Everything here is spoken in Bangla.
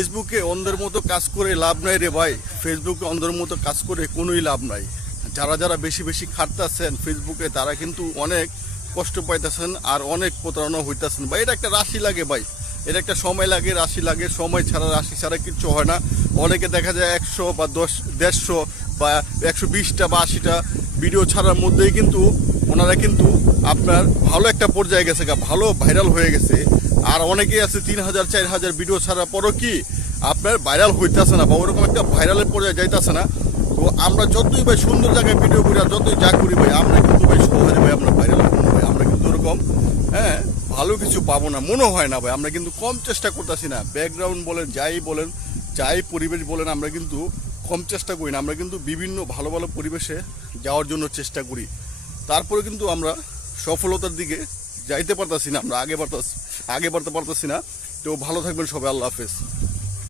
ফেসবুকে অন্ধের মতো কাজ করে লাভ নাই রে ভাই। ফেসবুকে অন্ধের মতো কাজ করে কোনোই লাভ নাই। যারা যারা বেশি বেশি খাটতেছেন ফেসবুকে তারা কিন্তু অনেক কষ্ট পাইতেছেন আর অনেক প্রতারণা হইতেছেন ভাই। এটা একটা রাশি লাগে ভাই, এটা একটা সময় লাগে, রাশি লাগে। সময় ছাড়া রাশি ছাড়া কিচ্ছু হয় না। অনেকে দেখা যায় 100 বা 150 বা 120টা বা 80টা ভিডিও ছাড়ার মধ্যেই কিন্তু ওনারা কিন্তু আপনার ভালো একটা পর্যায়ে গেছে, ভালো ভাইরাল হয়ে গেছে। আর অনেকেই আছে 3000 4000 ভিডিও ছাড়ার পরও কি আপনার ভাইরাল হইতেছে না বা ওরকম একটা ভাইরালের পর্যায়ে যাইতেছে না। তো আমরা যতই ভাই সুন্দর জায়গায় ভিডিও করি আর যতই যা করি ভাই, আমরা কিন্তু ভাই সহজে ভাই আমরা ভাইরাল হবো ভাই। আমরা কিন্তু ওরকম ভালো কিছু পাবো না, মনে হয় না ভাই। আমরা কিন্তু কম চেষ্টা করতেছি না। ব্যাকগ্রাউন্ড বলেন, যাই পরিবেশ বলেন, আমরা কিন্তু কম চেষ্টা করি না। আমরা কিন্তু বিভিন্ন ভালো ভালো পরিবেশে যাওয়ার জন্য চেষ্টা করি। তারপরে কিন্তু আমরা সফলতার দিকে যাইতে পারতাছি না, আমরা আগে বাড়তে পারতেছি না। তো ভালো থাকবেন সবাই, আল্লাহ হাফেজ।